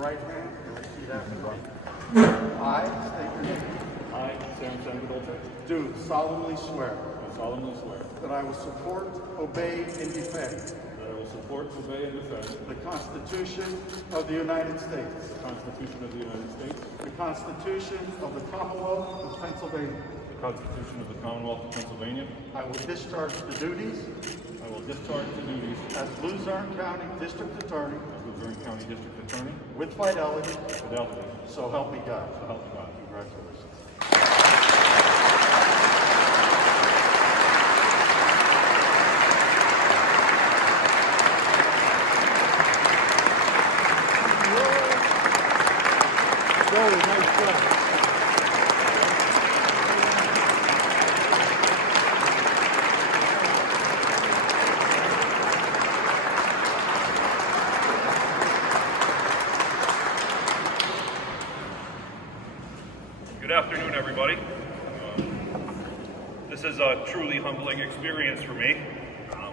right hand and repeat after me. I state your name. I, Sam Sanguedolce, Do solemnly swear do solemnly swear that I will support, obey, and defend that I will support, obey, and defend the Constitution of the United States, the Constitution of the United States, the Constitution of the Commonwealth of Pennsylvania. the Constitution of the Commonwealth of Pennsylvania. I will discharge the duties I will discharge the duties as Luzerne County District Attorney as Luzerne County District Attorney with fidelity, with fidelity. so help me God. So help me God. Congratulations. Joey, nice job. Good afternoon, everybody. This is a truly humbling experience for me.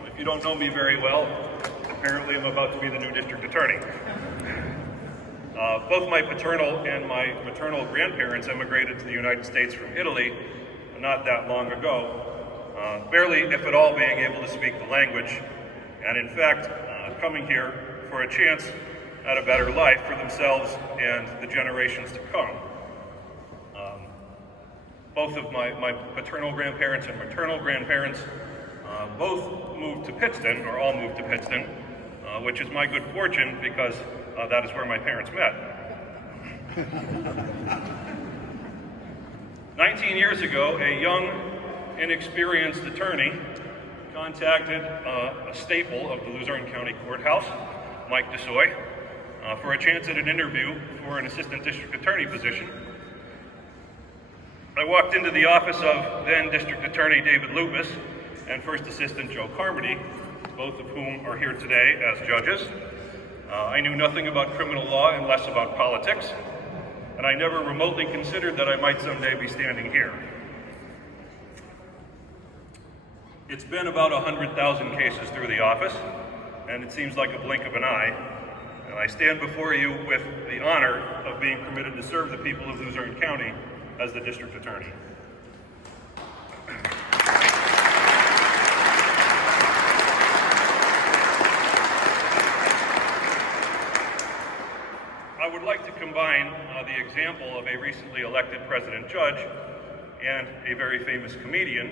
If you don't know me very well, apparently I'm about to be the new district attorney. Both my paternal and my maternal grandparents immigrated to the United States from Italy not that long ago, barely, if at all, being able to speak the language, and in fact, coming here for a chance at a better life for themselves and the generations to come. Both of my paternal grandparents and maternal grandparents both moved to Pittston, or all moved to Pittston, which is my good fortune because that is where my parents met. 19 years ago, a young, inexperienced attorney contacted a staple of the Luzerne County Courthouse, Mike DeSoy, for a chance at an interview for an assistant district attorney position. I walked into the office of then District Attorney David Lupus and First Assistant Joe Carmody, both of whom are here today as judges. I knew nothing about criminal law and less about politics, and I never remotely considered that I might someday be standing here. It's been about 100,000 cases through the office, and it seems like a blink of an eye, and I stand before you with the honor of being permitted to serve the people of Luzerne County as the district attorney. I would like to combine the example of a recently elected president judge and a very famous comedian.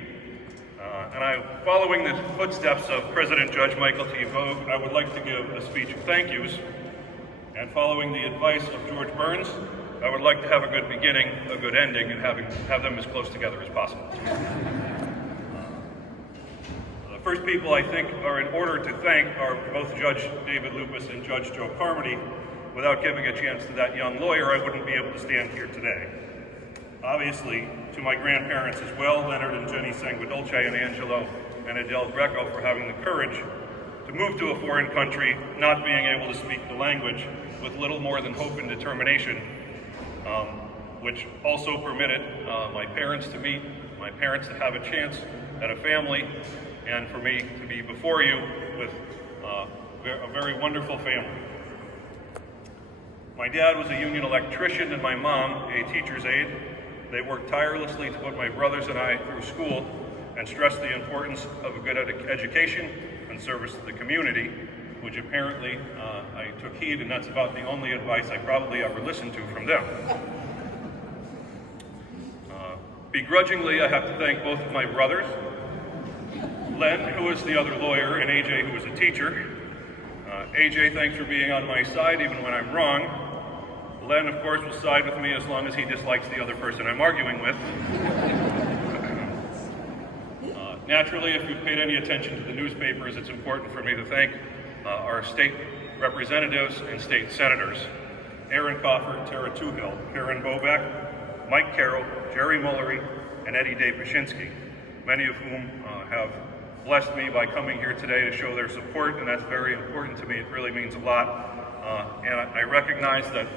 Following the footsteps of President Judge Michael T. Vogue, I would like to give a speech of thank yous. And following the advice of George Burns, I would like to have a good beginning, a good ending, and have them as close together as possible. The first people I think are in order to thank are both Judge David Lupus and Judge Joe Carmody. Without giving a chance to that young lawyer, I wouldn't be able to stand here today. Obviously, to my grandparents as well, Leonard and Jenny Sanguedolce and Angelo and Adele Greco, for having the courage to move to a foreign country, not being able to speak the language, with little more than hope and determination, which also permitted my parents to meet, my parents to have a chance at a family, and for me to be before you with a very wonderful family. My dad was a union electrician and my mom a teacher's aide. They worked tirelessly to put my brothers and I through school and stressed the importance of a good education and service to the community, which apparently I took heed, and that's about the only advice I probably ever listened to from them. Begrudgingly, I have to thank both of my brothers, Len, who is the other lawyer, and AJ, who is a teacher. AJ, thanks for being on my side even when I'm wrong. Len, of course, will side with me as long as he dislikes the other person I'm arguing with. Naturally, if you've paid any attention to the newspapers, it's important for me to thank our state representatives and state senators. Aaron Coffer, Tara Toohill, Karen Boback, Mike Carroll, Jerry Mullery, and Eddie Dave-Pashinsky, many of whom have blessed me by coming here today to show their support, and that's very important to me. It really means a lot. And I recognize that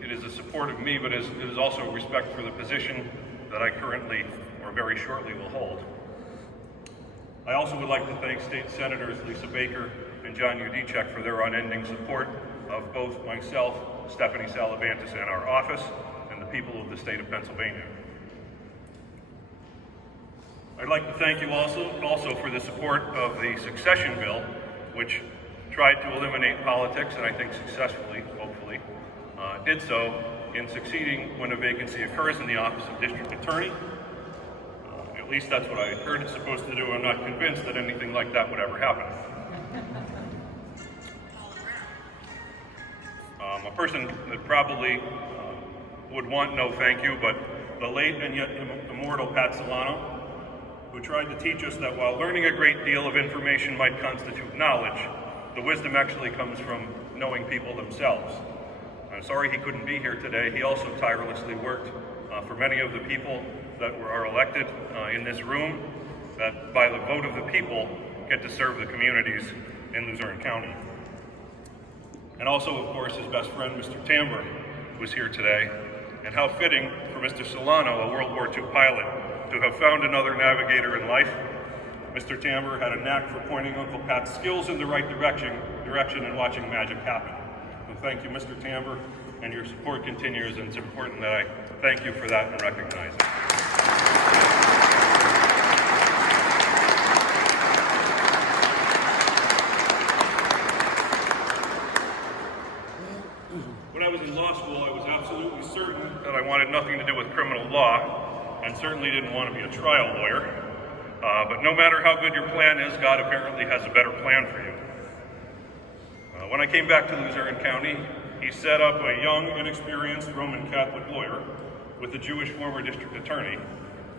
it is a support of me, but it is also respect for the position that I currently, or very shortly, will hold. I also would like to thank State Senators Lisa Baker and John Udicek for their unending support of both myself, Stephanie Salavantis, and our office, and the people of the state of Pennsylvania. I'd like to thank you also for the support of the succession bill, which tried to eliminate politics, and I think successfully, hopefully, did so in succeeding when a vacancy occurs in the office of district attorney. At least that's what I heard it's supposed to do. I'm not convinced that anything like that would ever happen. A person that probably would want no thank you, but the late and yet immortal Pat Solano, who tried to teach us that while learning a great deal of information might constitute knowledge, the wisdom actually comes from knowing people themselves. I'm sorry he couldn't be here today. He also tirelessly worked for many of the people that are elected in this room, that by the vote of the people get to serve the communities in Luzerne County. And also, of course, his best friend, Mr. Tamber, was here today. And how fitting for Mr. Solano, a World War II pilot, to have found another navigator in life. Mr. Tamber had a knack for pointing Uncle Pat's skills in the right direction and watching magic happen. So thank you, Mr. Tamber, and your support continues, and it's important that I thank you for that and recognize it. When I was in law school, I was absolutely certain that I wanted nothing to do with criminal law, and certainly didn't want to be a trial lawyer. But no matter how good your plan is, God apparently has a better plan for you. When I came back to Luzerne County, he set up a young, inexperienced Roman Catholic lawyer with a Jewish former district attorney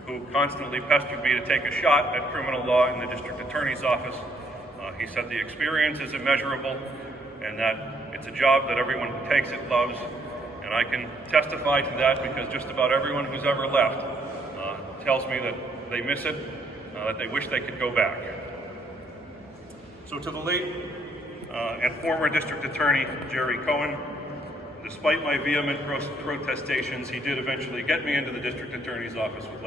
who constantly pestered me to take a shot at criminal law in the district attorney's office. He said the experience is immeasurable and that it's a job that everyone who takes it loves. And I can testify to that because just about everyone who's ever left tells me that they miss it, that they wish they could go back. So to the late and former district attorney, Jerry Cohen, despite my vehement protestations, he did eventually get me into the district attorney's office, which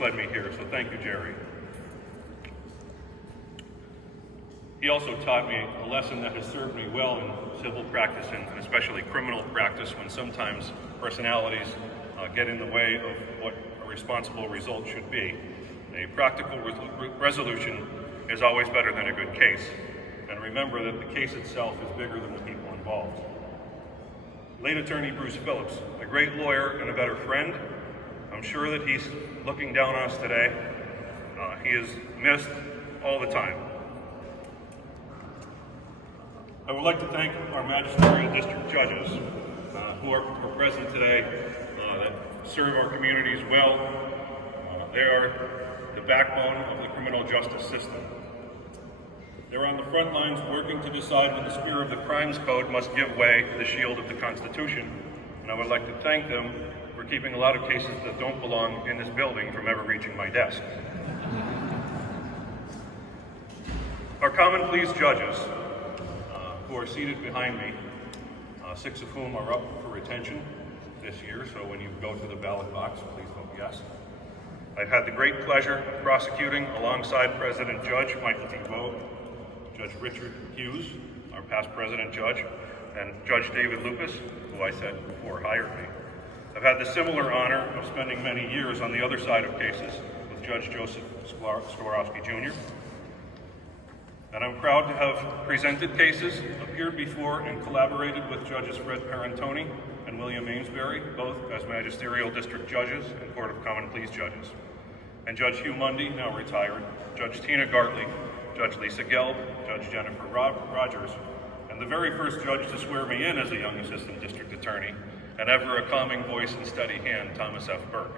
led me here. So thank you, Jerry. He also taught me a lesson that has served me well in civil practice and especially criminal practice, when sometimes personalities get in the way of what a responsible result should be. A practical resolution is always better than a good case. And remember that the case itself is bigger than the people involved. Late attorney Bruce Phillips, a great lawyer and a better friend. I'm sure that he's looking down on us today. He is missed all the time. I would like to thank our magisterial district judges who are present today that serve our communities well. They are the backbone of the criminal justice system. They're on the front lines working to decide when the spear of the crimes code must give way to the shield of the Constitution. And I would like to thank them for keeping a lot of cases that don't belong in this building from ever reaching my desk. Our common pleas judges, who are seated behind me, 6 of whom are up for retention this year, so when you go to the ballot box, please vote yes. I've had the great pleasure of prosecuting alongside President Judge Michael T. Vogt, Judge Richard Hughes, our past president judge, and Judge David Lupus, who I said before hired me. I've had the similar honor of spending many years on the other side of cases with Judge Joseph Skorowski Jr. And I'm proud to have presented cases, appeared before, and collaborated with Judges Fred Parentoni and William Amesbury, both as magisterial district judges and Court of Common Pleas judges. And Judge Hugh Mundy, now retired, Judge Tina Gartley, Judge Lisa Gelb, Judge Jennifer Rogers, and the very first judge to swear me in as a young assistant district attorney, and ever a calming voice and steady hand, Thomas F. Burke.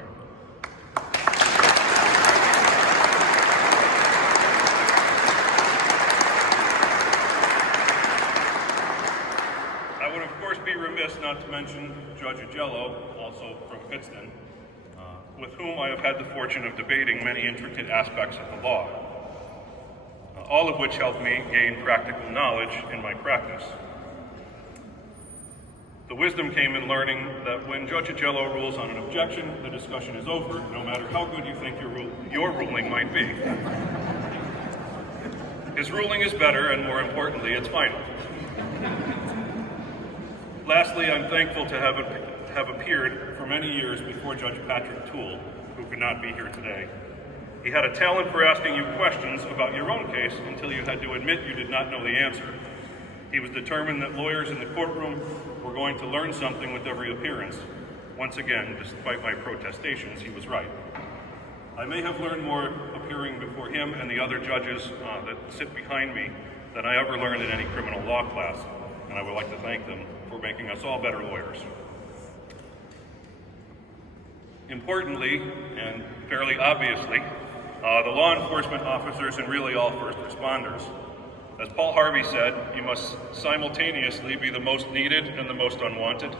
I would of course be remiss not to mention Judge Agello, also from Pittston, with whom I have had the fortune of debating many intricate aspects of the law, all of which helped me gain practical knowledge in my practice. The wisdom came in learning that when Judge Agello rules on an objection, the discussion is over, no matter how good you think your ruling might be. His ruling is better, and more importantly, it's final. Lastly, I'm thankful to have appeared for many years before Judge Patrick Toole, who could not be here today. He had a talent for asking you questions about your own case until you had to admit you did not know the answer. He was determined that lawyers in the courtroom were going to learn something with every appearance. Once again, despite my protestations, he was right. I may have learned more appearing before him and the other judges that sit behind me than I ever learned in any criminal law class, and I would like to thank them for making us all better lawyers. Importantly, and fairly obviously, the law enforcement officers and really all first responders. As Paul Harvey said, you must simultaneously be the most needed and the most unwanted.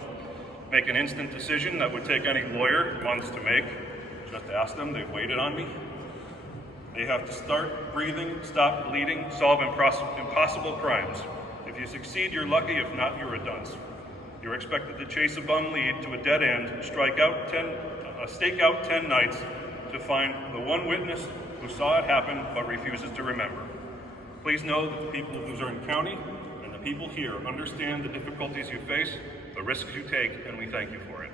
Make an instant decision that would take any lawyer months to make. Just ask them, they've waited on me. They have to start breathing, stop bleeding, solve impossible crimes. If you succeed, you're lucky. If not, you're a dunce. You're expected to chase a bum lead to a dead end, stake out 10 nights to find the one witness who saw it happen but refuses to remember. Please know that the people of Luzerne County and the people here understand the difficulties you face, the risks you take, and we thank you for it.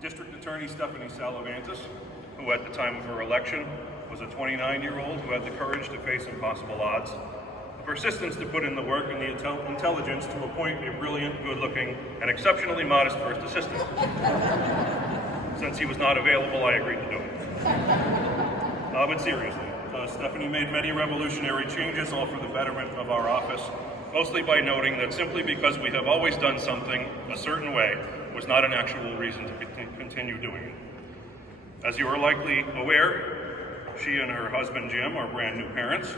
District Attorney Stephanie Salavantis, who at the time of her election was a 29-year-old who had the courage to face impossible odds, the persistence to put in the work, and the intelligence to appoint a brilliant, good-looking, and exceptionally modest first assistant. Since he was not available, I agreed to do it. But seriously, Stephanie made many revolutionary changes, all for the betterment of our office, mostly by noting that simply because we have always done something a certain way was not an actual reason to continue doing it. As you are likely aware, she and her husband Jim are brand new parents.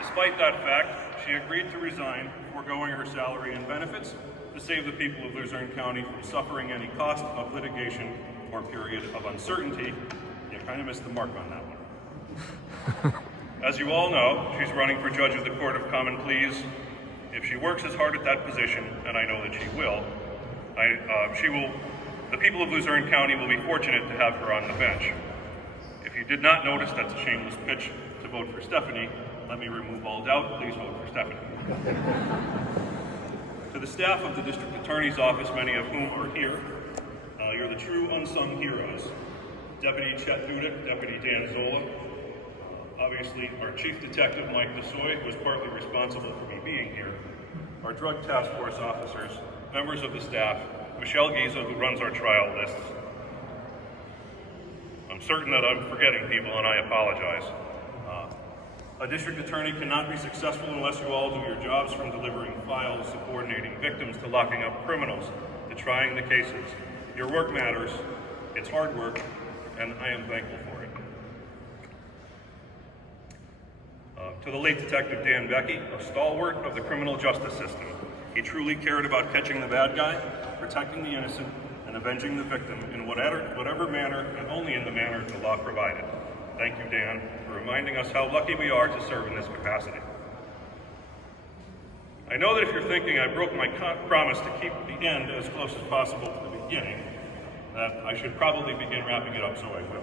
Despite that fact, she agreed to resign, foregoing her salary and benefits, to save the people of Luzerne County from suffering any cost of litigation or period of uncertainty. You kind of missed the mark on that one. As you all know, she's running for judge of the Court of Common Pleas. If she works as hard at that position, and I know that she will, the people of Luzerne County will be fortunate to have her on the bench. If you did not notice, that's a shameless pitch to vote for Stephanie. Let me remove all doubt. Please vote for Stephanie. To the staff of the District Attorney's Office, many of whom are here, you're the true unsung heroes. Deputy Chet Dudek, Deputy Dan Zola, obviously our Chief Detective Mike Desoy, who is partly responsible for me being here, our Drug Task Force officers, members of the staff, Michelle Giza, who runs our trial lists. I'm certain that I'm forgetting people, and I apologize. A district attorney cannot be successful unless you all do your jobs, from delivering files to coordinating victims to locking up criminals to trying the cases. Your work matters, it's hard work, and I am thankful for it. To the late Detective Dan Becky, a stalwart of the criminal justice system. He truly cared about catching the bad guy, protecting the innocent, and avenging the victim in whatever manner, and only in the manner the law provided. Thank you, Dan, for reminding us how lucky we are to serve in this capacity. I know that if you're thinking I broke my promise to keep the end as close as possible to the beginning, that I should probably begin wrapping it up, so I will.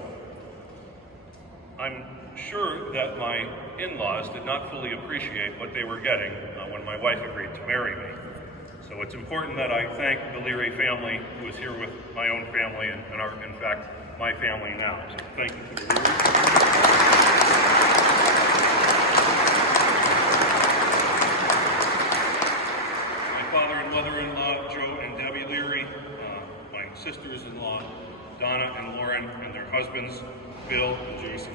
I'm sure that my in-laws did not fully appreciate what they were getting when my wife agreed to marry me. So it's important that I thank the Leary family, who is here with my own family and are, in fact, my family now. So thank you to the Learys. My father and mother-in-law, Joe and Debbie Leary, my sisters-in-law, Donna and Lauren, and their husbands, Bill and Jason.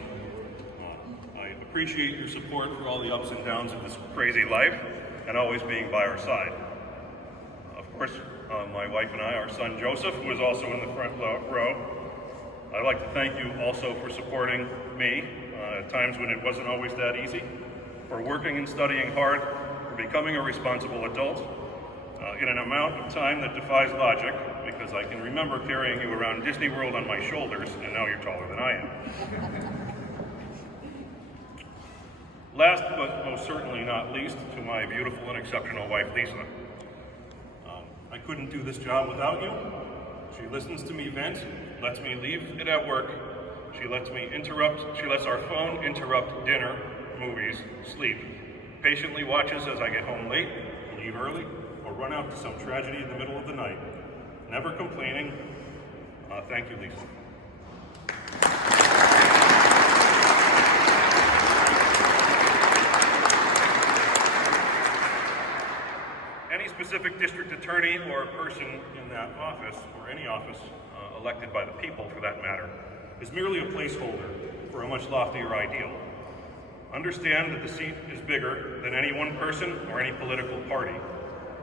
I appreciate your support for all the ups and downs of this crazy life and always being by our side. Of course, my wife and I, our son Joseph, who is also in the front row. I'd like to thank you also for supporting me at times when it wasn't always that easy, for working and studying hard, for becoming a responsible adult in an amount of time that defies logic, because I can remember carrying you around Disney World on my shoulders, and now you're taller than I am. Last but most certainly not least, to my beautiful and exceptional wife, Lisa. I couldn't do this job without you. She listens to me vent, lets me leave it at work. She lets our phone interrupt dinner, movies, sleep. Patiently watches as I get home late, leave early, or run out to some tragedy in the middle of the night. Never complaining. Thank you, Lisa. Any specific district attorney or person in that office, or any office elected by the people for that matter, is merely a placeholder for a much loftier ideal. Understand that the seat is bigger than any one person or any political party.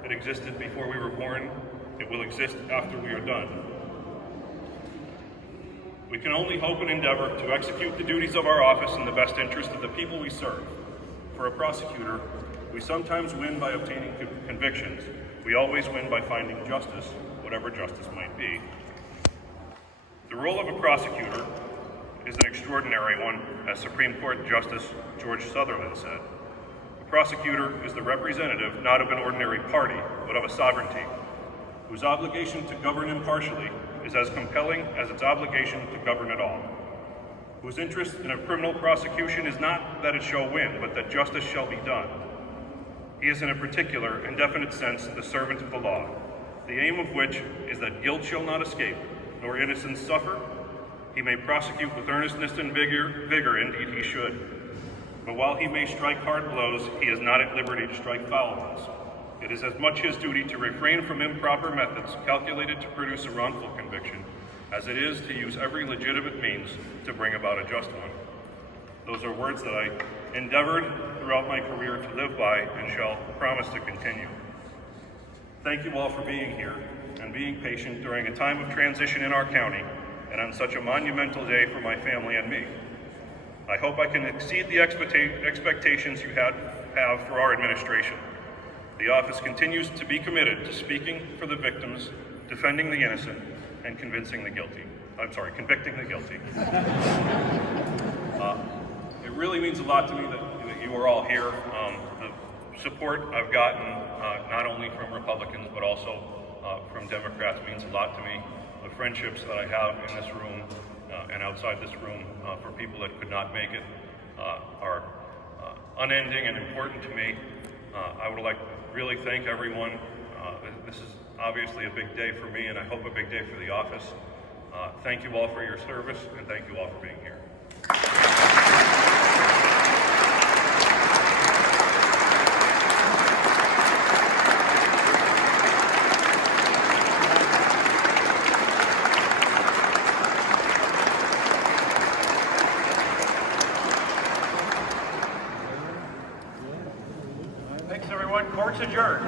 It existed before we were born. It will exist after we are done. We can only hope and endeavor to execute the duties of our office in the best interest of the people we serve. For a prosecutor, we sometimes win by obtaining convictions. We always win by finding justice, whatever justice might be. The role of a prosecutor is an extraordinary one, as Supreme Court Justice George Sutherland said. A prosecutor is the representative not of an ordinary party, but of a sovereignty, whose obligation to govern impartially is as compelling as its obligation to govern at all, whose interest in a criminal prosecution is not that it shall win, but that justice shall be done. He is in a particular and definite sense the servant of the law, the aim of which is that guilt shall not escape, nor innocence suffer. He may prosecute with earnestness and vigor, indeed he should. But while he may strike hard blows, he is not at liberty to strike foul ones. It is as much his duty to refrain from improper methods calculated to produce a wrongful conviction, as it is to use every legitimate means to bring about a just one. Those are words that I endeavored throughout my career to live by and shall promise to continue. Thank you all for being here and being patient during a time of transition in our county and on such a monumental day for my family and me. I hope I can exceed the expectations you have for our administration. The office continues to be committed to speaking for the victims, defending the innocent, and convicting the guilty. It really means a lot to me that you are all here. The support I've gotten, not only from Republicans, but also from Democrats, means a lot to me. The friendships that I have in this room and outside this room for people that could not make it are unending and important to me. I would like to really thank everyone. This is obviously a big day for me, and I hope a big day for the office. Thank you all for your service, and thank you all for being here. Thanks, everyone. Court's adjourned.